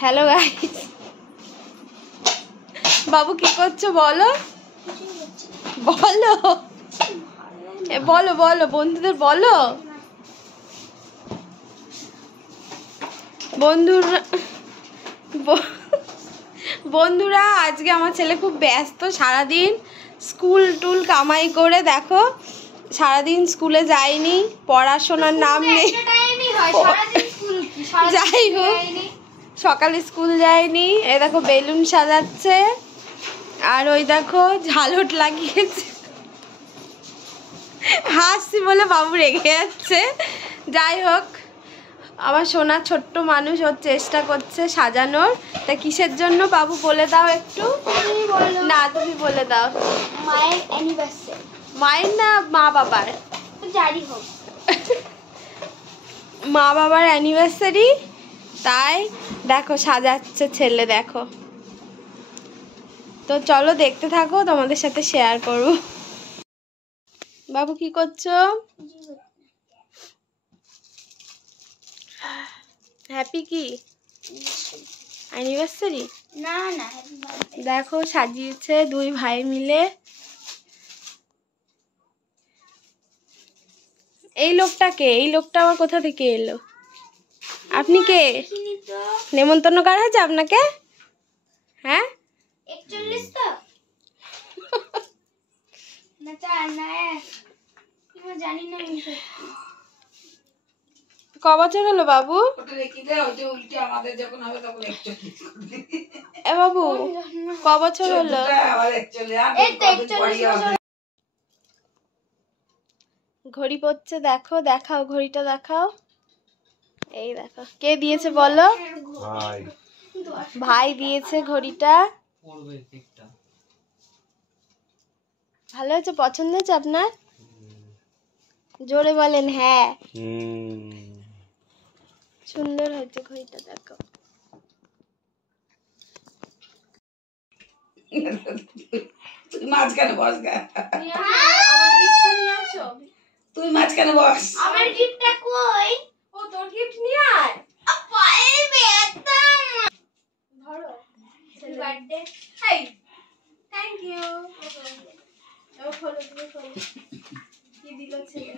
Hello guys, বাবু কি করছো বলো বলো বলো বলো বন্ধুদের বলো। বন্ধুরা আজকে আমার ছেলে খুব ব্যস্ত, সারাদিন স্কুল টুল কামাই করে দেখো, সারাদিন স্কুলে যায়নি, পড়াশোনার নাম নেই। যাই হোক, সকালে স্কুল যায়নি। এই দেখো বেলুন সাজাচ্ছে, আর ওই দেখো ঝালট লাগিয়েছে। হাসছি বলে বাবু রেগে যাচ্ছে। যাই হোক, আমার সোনা ছোট্ট মানুষ, ওর চেষ্টা করছে সাজানোর। তা কিসের জন্য বাবু বলে দাও একটু। না তুমি বলে দাও। মায়ের অ্যানিভার্সারি। মায়ের না মা বাবার? যাই হোক, মা বাবার অ্যানিভার্সারি, তাই দেখো সাজাচ্ছে ছেলে, দেখো। তো চলো দেখতে থাকো, তোমাদের সাথে শেয়ার করব। বাবু কি করছো? হ্যাপি কি অ্যানিভার্সারি? না না, দেখো সাজিয়েছে দুই ভাই মিলে। এই লোকটাকে, এই লোকটা আবার কোথা থেকে এলো? আপনি কে? নেমন্তন্ন করা হয়েছে আপনাকে? হ্যাঁ 41 তো না, 4 না 1, আমি জানি না। ক বছর হলো বাবু? এ বাবু ক বছর হলো? ঘড়ি পড়ছে দেখো, দেখাও ঘড়িটা দেখাও। এই দেখো, কে দিয়েছে বলো? ভাই দিয়েছে ঘড়িটা। ভালো হয়েছে? পছন্দ হয়েছে আপনার? জোরে বলেন হ্যাঁ। সুন্দর হয়েছে ঘড়িটা, দেখো। তুই মাঝখানে বস গা। আমার গিফটটা নিয়ে আসো। তুই মাঝখানে বস। আমার গিফটটা কই? ও তোর গিফট নিয়ে আয়। পায়ে ব্যথা। ধরো, happy birthday. Hi thank you. ও খোলো, তুমি খোলো। কি দিল ছেলে?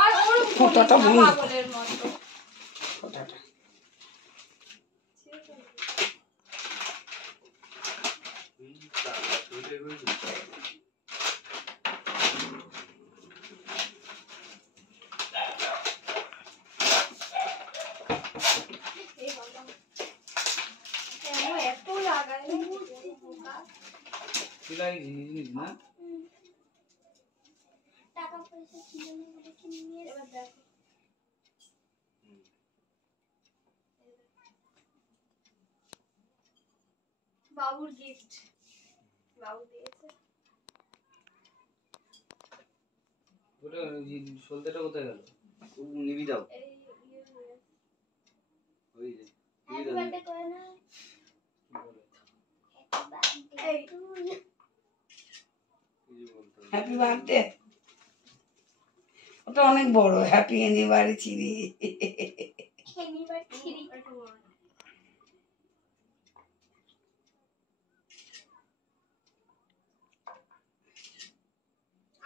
আর ওর ফটোটা ভুল। পাগলের মতো। ফটোটা টাকা পয়সা ছিল না বলে কি নিয়ে এবার দেখো, বাবুর গিফট বাবু দিয়েছে। ওটা সলতেটা কোথায় গেল? নিবি দাও। এই ওই যে হ্যাপি বার্থডে করে না। এই হ্যাপি বার্থডে। ওটা অনেক বড়। Happy anniversary.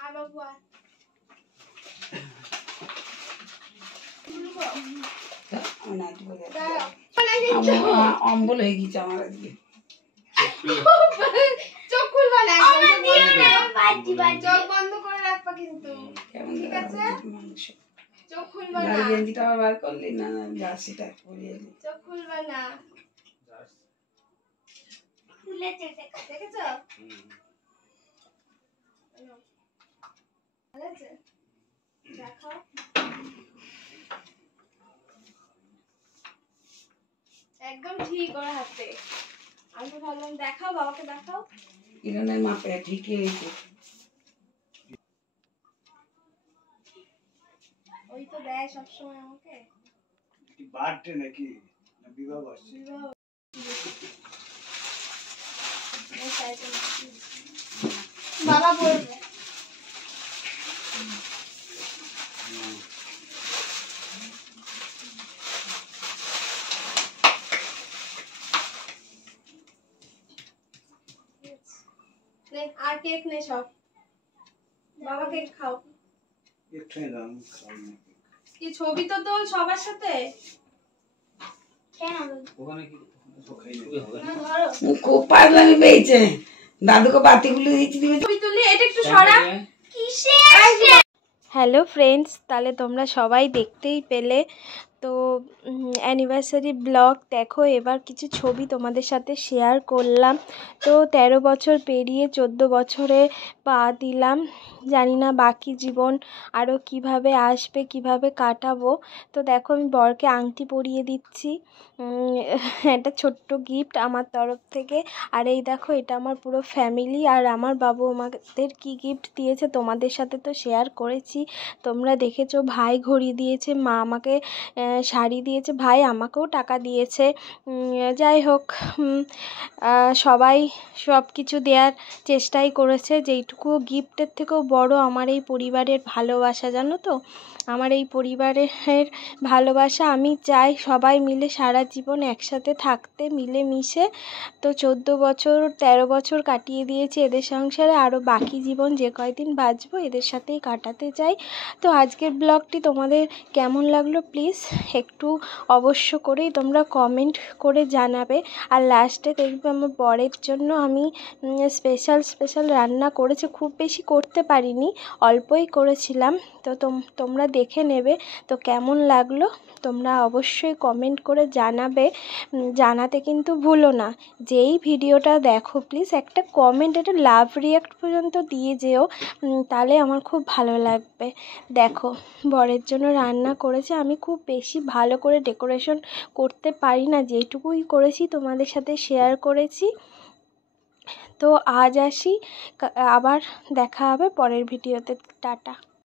আর বাবু আর অম্বল হয়ে গেছে আমার আজকে। চোখ খুলবা না, চোখ বন্ধ করে রাখবা কিন্তু। ঠিক আছে, চোখ খুলবা না, গেঞ্জিটা আবার বার করলি না, জার্সিটা পরিয়ে এলি। চোখ খুলবা না। খুলেছে দেখেছ? ভালো আছে? দেখাও। একদম ঠিক ওর হাতে। আমি তো ভাবলাম দেখাও, বাবাকে দেখাও। কিরণের মাপে ঠিকই হয়েছে। ওই তো দেয় সবসময় আমাকে। বার্থডে নাকি না বিবাহ বার্ষিকী? বিবাহ। বাবা বলবে আর কেক নে সব, বাবা কেক খাও। একটুখানি দাও, আমি খাবো না। কি ছবি তো তোল সবার সাথে। কেন ওখানে কি ছবি হবে না? ধরো খুব পাগলামি পেয়েছে, দাদুকে বাতিগুলো দিয়েছি দিবে। ছবি তুলি, এটা একটু সরা। কিসে হ্যালো ফ্রেন্ডস, তাহলে তোমরা সবাই দেখতেই পেলে তো অ্যানিভার্সারি ব্লগ। দেখো এবার কিছু ছবি তোমাদের সাথে শেয়ার করলাম। তো 13 বছর পেরিয়ে 14 বছরে পা দিলাম। জানি না বাকি জীবন আরও কিভাবে আসবে, কিভাবে কাটাবো। তো দেখো আমি বরকে আংটি পরিয়ে দিচ্ছি, একটা ছোট্ট গিফট আমার তরফ থেকে। আর এই দেখো এটা আমার পুরো ফ্যামিলি, আর আমার বাবু আমাদের কি গিফট দিয়েছে তোমাদের সাথে তো শেয়ার করেছি, তোমরা দেখেছো। ভাই ঘড়ি দিয়েছে, মা আমাকে শাড়ি দিয়েছে, ভাই আমাকেও টাকা দিয়েছে। যাই হোক, সবাই সব কিছু দেওয়ার চেষ্টাই করেছে। যেইটুকু গিফটের থেকেও বড় আমার এই পরিবারের ভালোবাসা, জানো তো, আমার এই পরিবারের ভালোবাসা। আমি চাই সবাই মিলে সারা জীবন একসাথে থাকতে, মিলেমিশে। তো 14 বছর 13 বছর কাটিয়ে দিয়েছি এদের সংসারে, আরও বাকি জীবন যে কয়দিন বাঁচবো এদের সাথেই কাটাতে চাই। তো আজকের ব্লগটি তোমাদের কেমন লাগলো প্লিজ একটু অবশ্য করেই তোমরা কমেন্ট করে জানাবে। আর লাস্টে দেখবে আমার বরের জন্য আমি স্পেশাল রান্না করেছি, খুব বেশি করতে পারিনি, অল্পই করেছিলাম। তো তোমরা দেখে নেবে। তো কেমন লাগলো তোমরা অবশ্যই কমেন্ট করে জানাবে, জানাতে কিন্তু ভুলো না। যেই ভিডিওটা দেখো প্লিজ একটা কমেন্ট, একটা লাভ রিয়াক্ট পর্যন্ত দিয়ে যেও, তাহলে আমার খুব ভালো লাগবে। দেখো বরের জন্য রান্না করেছে, আমি খুব বেশি ভালো করে ডেকোরেশন করতে পারি না, যেটুকুই করেছি তোমাদের সাথে শেয়ার করেছি। তো আজ আসি, আবার দেখা হবে পরের ভিডিওতে। টাটা।